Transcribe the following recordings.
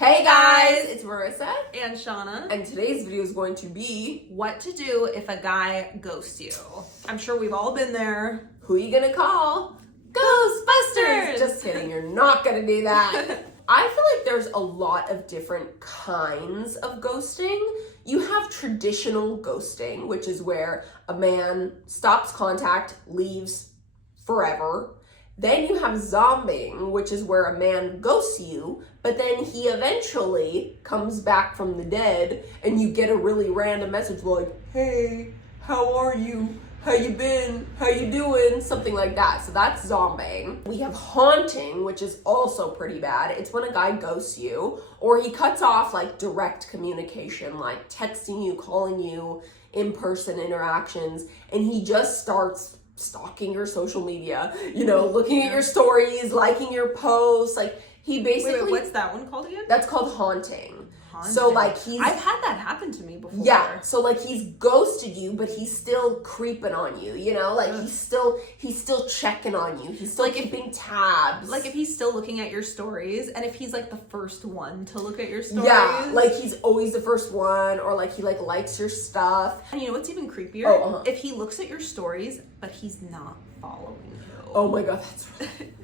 Hey guys, it's Marissa and Shauna, and today's video is going to be what to do if a guy ghosts you. I'm sure we've all been there. who you gonna call? Ghostbusters! Just kidding, you're not gonna do that. I feel like there's a lot of different kinds of ghosting. You have traditional ghosting, which is where a man stops contact, leaves forever. Then you have zombieing, which is where a man ghosts you, but then he eventually comes back from the dead and you get a really random message like, hey, how are you? How you been? How you doing? Something like that. So that's zombieing. We have haunting, which is also pretty bad. It's when a guy ghosts you or he cuts off like direct communication, like texting you, calling you, in-person interactions, and he just starts stalking your social media, looking at your stories, liking your posts. Like he basically Wait, what's that one called again? That's called haunting. Haunting. So like I've had that happen to me before. Yeah, so like he's ghosted you, but he's still creeping on you, like he's still checking on you. He's still like keeping tabs. Like if he's still looking at your stories, and if he's like the first one to look at your stories. Yeah, like he's always the first one, or like he like likes your stuff. And you know what's even creepier? If he looks at your stories, but he's not following you. Oh my god,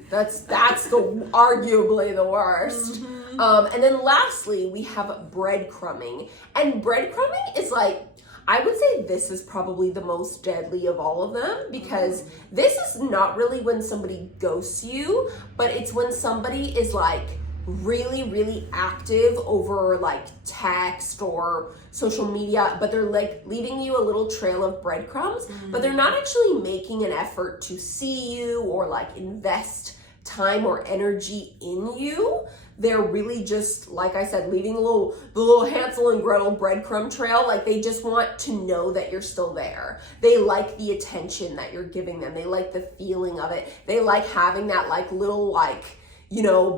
that's the arguably the worst. Mm-hmm. And then lastly, we have breadcrumbing. And breadcrumbing is like, I would say this is probably the most deadly of all of them, because this is not really when somebody ghosts you, but it's when somebody is like really, really active over like text or social media, but they're like leaving you a little trail of breadcrumbs, but they're not actually making an effort to see you or like invest time or energy in you. They're really just, like I said, leaving the little Hansel and Gretel breadcrumb trail. Like they just want to know that you're still there. They like the attention that you're giving them. They like the feeling of it. They like having that like little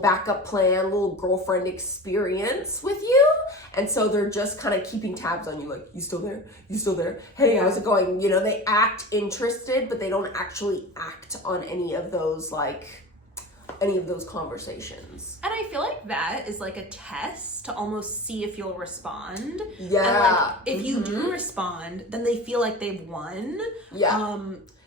backup plan, little girlfriend experience with you. And so they're just kind of keeping tabs on you, like, you still there? You still there? Hey, how's it going? They act interested, but they don't actually act on any of those conversations. And I feel like that is like a test to almost see if you'll respond. Yeah. And like if you do respond, then they feel like they've won. Yeah.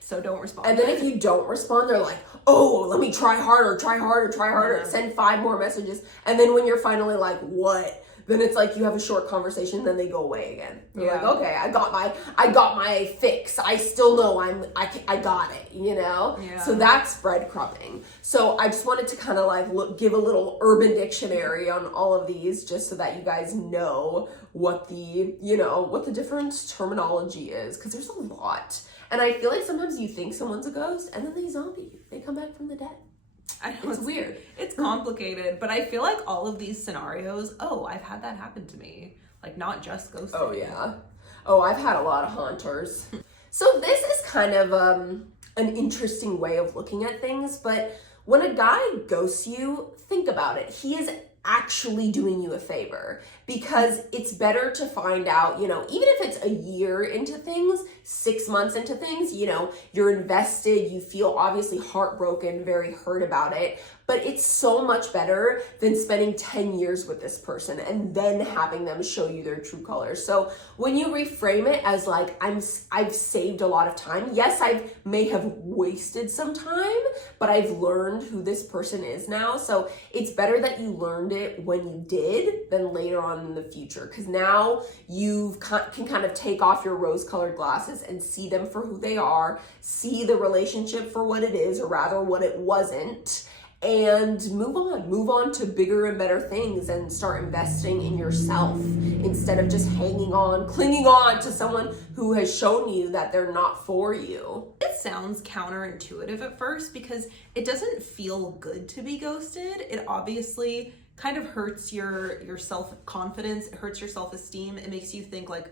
So don't respond. And then if you don't respond, they're like, oh, let me try harder, send 5 more messages. And then when you're finally like, what? Then it's like you have a short conversation, then they go away again. You're like, okay, I got my fix. I still know I got it, Yeah. So that's breadcrumbing. So I just wanted to kind of like give a little Urban Dictionary on all of these, just so that you guys know what the different terminology is, because there's a lot. And I feel like sometimes you think someone's a ghost, and then they zombie you. They come back from the dead. I know, it's weird. It's complicated, but I feel like all of these scenarios, I've had that happen to me. Like, not just ghosting. Oh, yeah. Oh, I've had a lot of haunters. So this is kind of an interesting way of looking at things, but when a guy ghosts you, think about it. He is actually doing you a favor, because it's better to find out, even if it's a year into things, 6 months into things, you're invested, you feel obviously heartbroken, very hurt about it, but it's so much better than spending 10 years with this person and then having them show you their true colors. So when you reframe it as like, I've saved a lot of time. Yes, I may have wasted some time, but I've learned who this person is now. So it's better that you learned it when you did than later on in the future, because now you can kind of take off your rose-colored glasses and see them for who they are, see the relationship for what it is, or rather what it wasn't, and move on to bigger and better things, and start investing in yourself instead of just clinging on to someone who has shown you that they're not for you. It sounds counterintuitive at first, because it doesn't feel good to be ghosted. It obviously kind of hurts your self-confidence. It hurts your self-esteem. It makes you think like,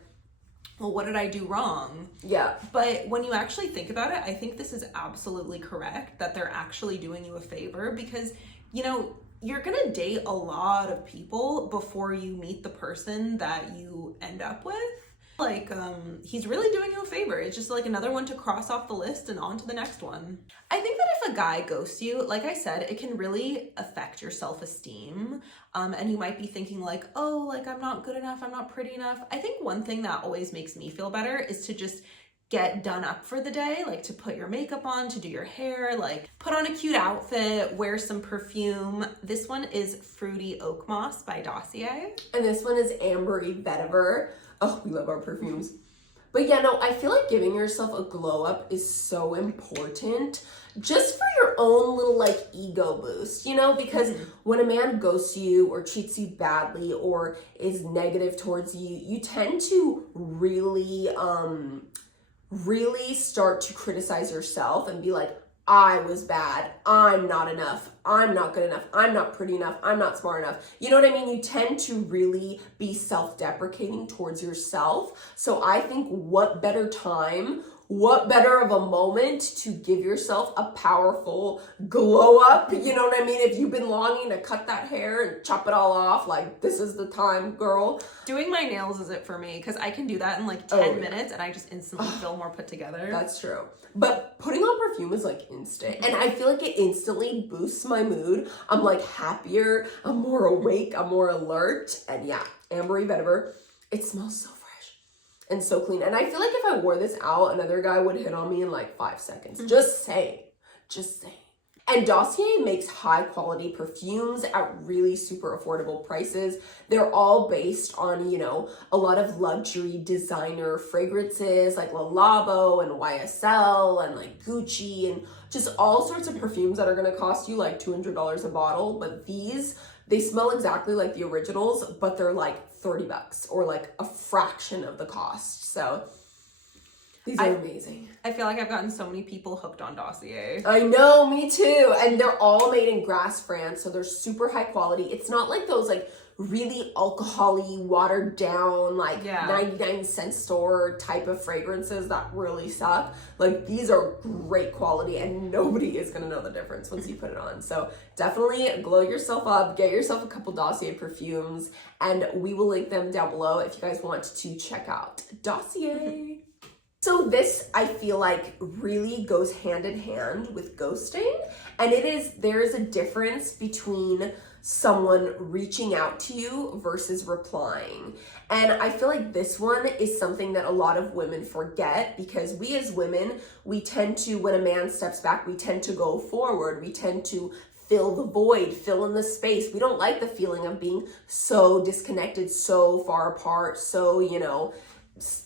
well, what did I do wrong? Yeah. But when you actually think about it, I think this is absolutely correct, that they're actually doing you a favor, because, you're going to date a lot of people before you meet the person that you end up with. Like, he's really doing you a favor. It's just like another one to cross off the list and on to the next one. I think that if a guy ghosts you, like I said, it can really affect your self-esteem. And you might be thinking like, oh, like I'm not good enough, I'm not pretty enough. I think one thing that always makes me feel better is to just get done up for the day, like to put your makeup on, to do your hair, like put on a cute outfit, wear some perfume. This one is Fruity Oak Moss by Dossier. And this one is Ambery Vetiver. Oh, we love our perfumes. But yeah, no, I feel like giving yourself a glow up is so important just for your own little like ego boost, you know, because when a man ghosts you or treats you badly or is negative towards you, you tend to really start to criticize yourself and be like, I was bad, I'm not enough, I'm not good enough, I'm not pretty enough, I'm not smart enough. You know what I mean? You tend to really be self-deprecating towards yourself. So I think what better time, what better of a moment to give yourself a powerful glow up, you know what I mean? If you've been longing to cut that hair and chop it all off, like this is the time, girl. Doing my nails is it for me, because I can do that in like 10 minutes and I just instantly feel more put together. That's true. But putting on perfume is like instant. And I feel like it instantly boosts my mood. I'm like happier, I'm more awake, I'm more alert. And yeah, Ambery Vetiver, it smells so fresh and so clean. And I feel like if I wore this out, another guy would hit on me in like 5 seconds. Just saying. Just saying. And Dossier makes high quality perfumes at really super affordable prices. They're all based on, you know, a lot of luxury designer fragrances like Le Labo and YSL and like Gucci and just all sorts of perfumes that are going to cost you like $200 a bottle. But these, they smell exactly like the originals, but they're like $30 or like a fraction of the cost. So these are amazing. I feel like I've gotten so many people hooked on Dossier. I know, me too. And they're all made in Grasse, France, so they're super high quality. It's not like those like really alcohol-y, watered down, like 99-cent store type of fragrances that really suck. Like these are great quality and nobody is gonna know the difference once you put it on. So definitely glow yourself up, get yourself a couple Dossier perfumes, and we will link them down below if you guys want to check out Dossier. So this, I feel like, really goes hand in hand with ghosting. And there is a difference between someone reaching out to you versus replying. And I feel like this one is something that a lot of women forget, because we as women, we tend to, when a man steps back, we tend to go forward. We tend to fill the void, fill in the space. We don't like the feeling of being so disconnected, so far apart, so, you know,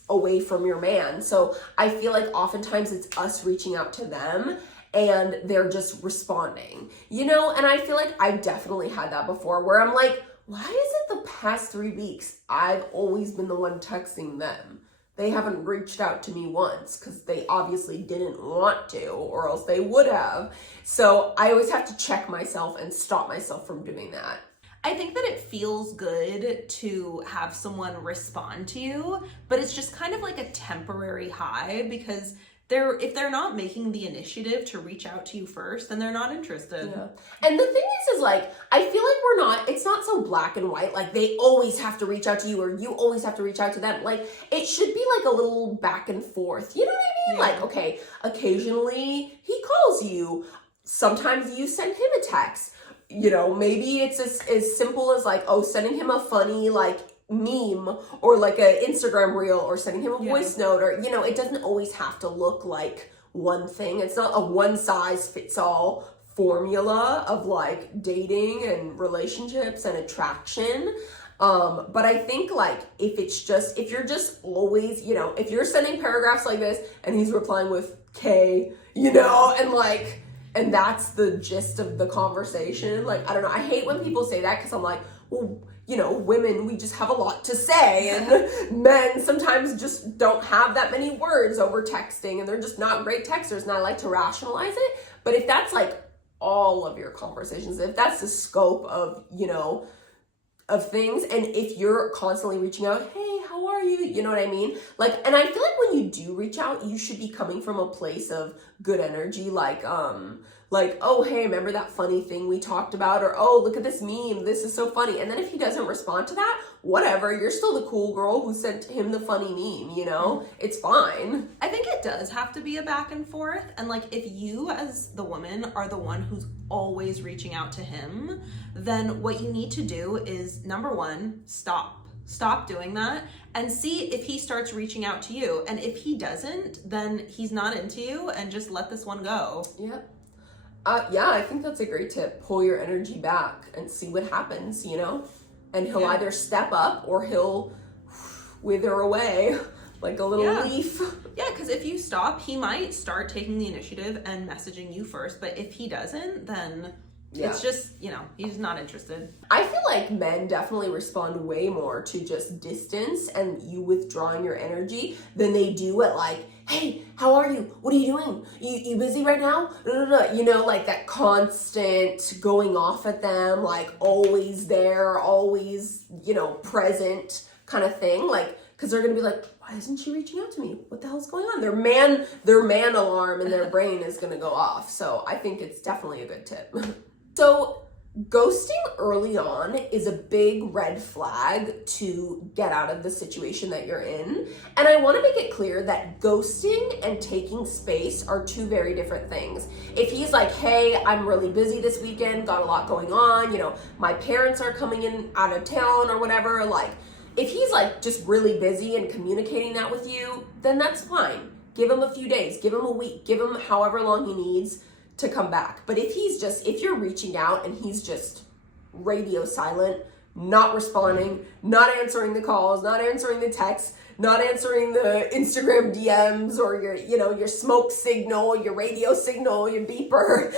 away from your man. So I feel like oftentimes it's us reaching out to them and they're just responding, you know? And I feel like I've definitely had that before where I'm like, why is it the past 3 weeks I've always been the one texting them? They haven't reached out to me once, because they obviously didn't want to, or else they would have. So I always have to check myself and stop myself from doing that. I think that it feels good to have someone respond to you, but it's just kind of like a temporary high, because if they're not making the initiative to reach out to you first, then they're not interested. Yeah. And the thing is like, I feel like it's not so black and white, like they always have to reach out to you or you always have to reach out to them. Like it should be like a little back and forth. You know what I mean? Yeah. Like, okay, occasionally he calls you. Sometimes you send him a text. You know, maybe it's as simple as like, oh, sending him a funny like meme or like a Instagram reel or sending him a voice note, or, you know, it doesn't always have to look like one thing. It's not a one size fits all formula of like dating and relationships and attraction. But I think like if you're just always, you know, if you're sending paragraphs like this and he's replying with K, you know, and that's the gist of the conversation. Like, I don't know. I hate when people say that, because I'm like, well, you know, women, we just have a lot to say. And men sometimes just don't have that many words over texting, and they're just not great texters. And I like to rationalize it. But if that's like all of your conversations, if that's the scope of, you know, of things, and if you're constantly reaching out, hey, how are you? You know what I mean? Like, and I feel like when you do reach out, you should be coming from a place of good energy, like, oh, hey, remember that funny thing we talked about? Or, oh, look at this meme. This is so funny. And then if he doesn't respond to that, whatever. You're still the cool girl who sent him the funny meme, you know? It's fine. I think it does have to be a back and forth. And like, if you as the woman are the one who's always reaching out to him, then what you need to do is, number one, stop doing that and see if he starts reaching out to you. And if he doesn't, then he's not into you, and just let this one go. Yep. Yeah, I think that's a great tip. Pull your energy back and see what happens, you know? And he'll either step up or he'll wither away like a little leaf. Yeah, because if you stop, he might start taking the initiative and messaging you first. But if he doesn't, then it's just, you know, he's not interested. I feel like men definitely respond way more to just distance and you withdrawing your energy than they do at like, hey, how are you? What are you doing? You busy right now? You know, like that constant going off at them, like always there, always, you know, present kind of thing. Like, because they're going to be like, why isn't she reaching out to me? What the hell's going on? Their man alarm in their brain is going to go off. So I think it's definitely a good tip. So ghosting early on is a big red flag to get out of the situation that you're in. And I want to make it clear that ghosting and taking space are two very different things. If he's like, hey, I'm really busy this weekend, got a lot going on, you know, my parents are coming in out of town or whatever, like, if he's like just really busy and communicating that with you, then that's fine. Give him a few days, give him a week, give him however long he needs to come back. But if you're reaching out and he's just radio silent, not responding, not answering the calls, not answering the texts, not answering the Instagram DMs or your smoke signal, your radio signal, your beeper,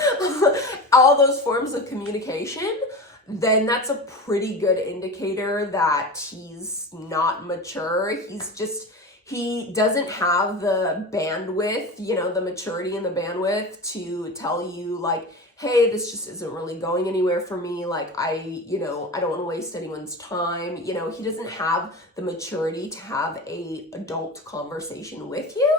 all those forms of communication, then that's a pretty good indicator that he's not mature. He doesn't have the bandwidth, the maturity and the bandwidth to tell you like, hey, this just isn't really going anywhere for me. Like I don't want to waste anyone's time. He doesn't have the maturity to have a adult conversation with you.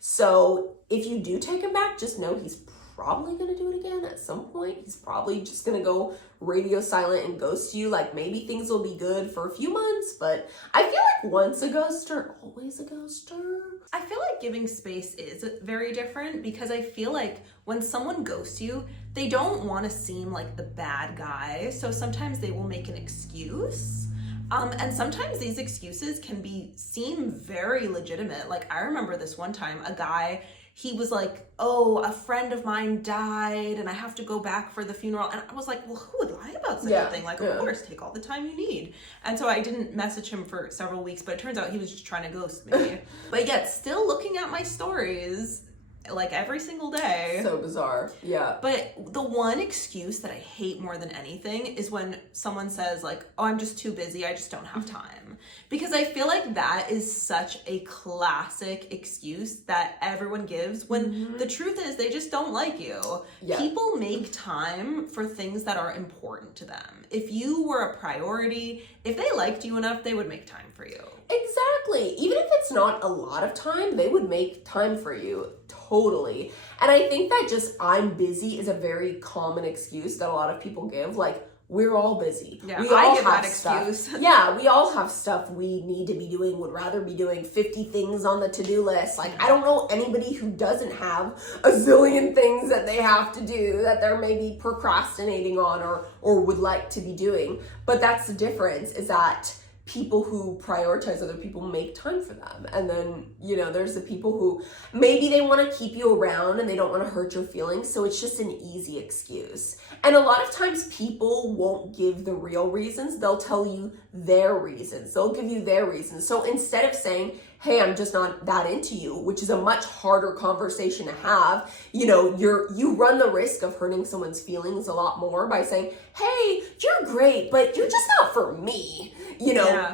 So if you do take him back, just know he's probably going to do it again at some point. He's probably just going to go radio silent and ghost you. Like maybe things will be good for a few months, but I feel like once a ghoster, always a ghoster. I feel like giving space is very different because I feel like when someone ghosts you, they don't want to seem like the bad guy. So sometimes they will make an excuse. And sometimes these excuses can seem very legitimate. Like I remember this one time, a guy, he was like, oh, a friend of mine died and I have to go back for the funeral. And I was like, well, who would lie about such a thing? Like, of course, take all the time you need. And so I didn't message him for several weeks, but it turns out he was just trying to ghost me. But yet still looking at my stories like every single day. So bizarre. Yeah. But the one excuse that I hate more than anything is when someone says like, oh, I'm just too busy. I just don't have time. Because I feel like that is such a classic excuse that everyone gives when the truth is they just don't like you. Yeah. People make time for things that are important to them. If you were a priority, if they liked you enough, they would make time for you. Exactly. Even if it's not a lot of time, they would make time for you. Totally. And I think that just I'm busy is a very common excuse that a lot of people give. Like, we're all busy. Yeah, we all give have that stuff. excuse. Yeah, we all have stuff we need to be doing, would rather be doing 50 things on the to-do list. Like, I don't know anybody who doesn't have a zillion things that they have to do that they're maybe procrastinating on or would like to be doing. But that's the difference, is that people who prioritize other people make time for them. And then, there's the people who maybe they want to keep you around and they don't want to hurt your feelings. So it's just an easy excuse. And a lot of times people won't give the real reasons. They'll tell you their reasons. They'll give you their reasons. So instead of saying, hey, I'm just not that into you, which is a much harder conversation to have, you run the risk of hurting someone's feelings a lot more by saying, hey, you're great, but you're just not for me.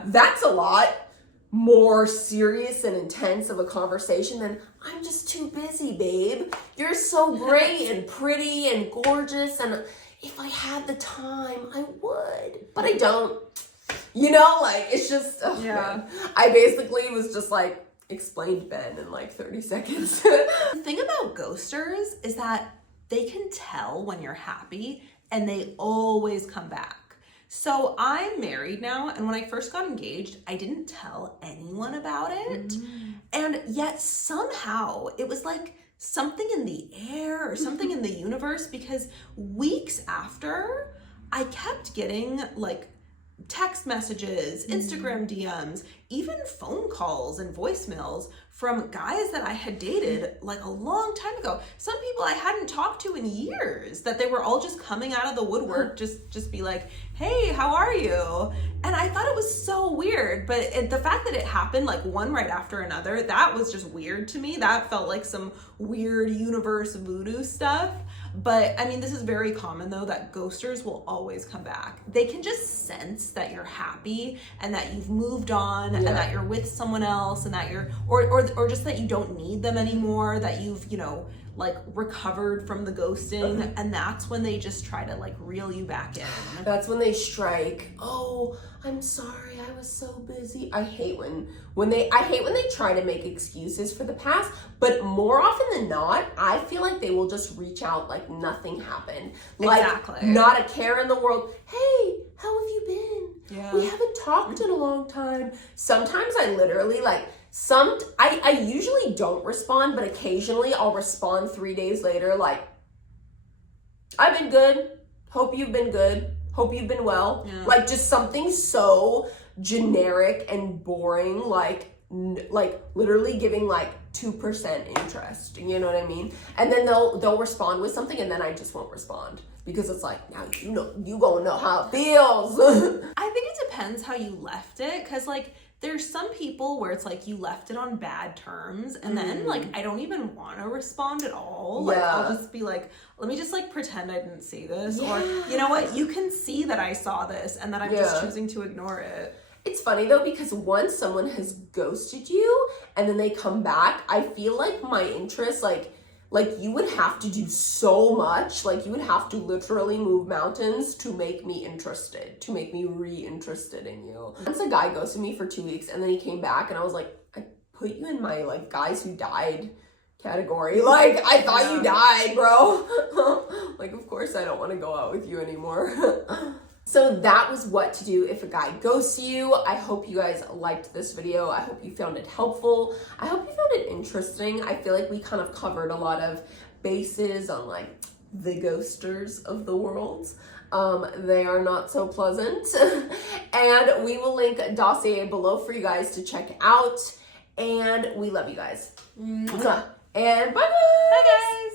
That's a lot more serious and intense of a conversation than I'm just too busy, babe. You're so great and pretty and gorgeous, and if I had the time, I would, but I don't. You know, like, it's just, oh, Yeah. man. I basically was just like, explained Ben in like 30 seconds. The thing about ghosters is that they can tell when you're happy and they always come back. So I'm married now, and when I first got engaged, I didn't tell anyone about it. And yet somehow it was like something in the air or something in the universe, because weeks after, I kept getting like text messages, Instagram DMs, even phone calls and voicemails from guys that I had dated like a long time ago. Some people I hadn't talked to in years, that they were all just coming out of the woodwork, just be like, hey, how are you? And I thought it was so weird, but the fact that it happened like one right after another, that was just weird to me. That felt like some weird universe voodoo stuff. But I mean, this is very common though, that ghosters will always come back. They can just sense that you're happy and that you've moved on and that you're with someone else and that you're, or just that you don't need them anymore, that you've, you know, like recovered from the ghosting, and that's when they just try to like reel you back in. That's when they strike. Oh, I'm sorry, I was so busy. I hate when they try to make excuses for the past, but more often than not, I feel like they will just reach out like nothing happened. Like Exactly. not a care in the world. Hey, how have you been? Yeah. We haven't talked in a long time. Sometimes I literally like I usually don't respond, but occasionally I'll respond 3 days later like, I've been good. Hope you've been good. Hope you've been well. Yeah. Like just something so generic and boring, like literally giving like 2% interest. You know what I mean? And then they'll respond with something, and then I just won't respond because it's like, now you gonna know how it feels. I think it depends how you left it, because like there's some people where it's like you left it on bad terms, and then like I don't even want to respond at all. Like I'll just be like, let me just like pretend I didn't see this, or you know what, you can see that I saw this and that I'm just choosing to ignore it. It's funny though, because once someone has ghosted you and then they come back, I feel like my interest, like you would have to do so much, like you would have to literally move mountains to make me interested, to make me re-interested in you. Once a guy ghosted me for 2 weeks and then he came back and I was like, I put you in my like guys who died category. Like I thought you died, bro. Like of course I don't want to go out with you anymore. So that was what to do if a guy ghosts you. I hope you guys liked this video. I hope you found it helpful. I hope you found it interesting. I feel like we kind of covered a lot of bases on like the ghosters of the world. They are not so pleasant. And we will link Dossier below for you guys to check out. And we love you guys. And bye guys! Bye guys!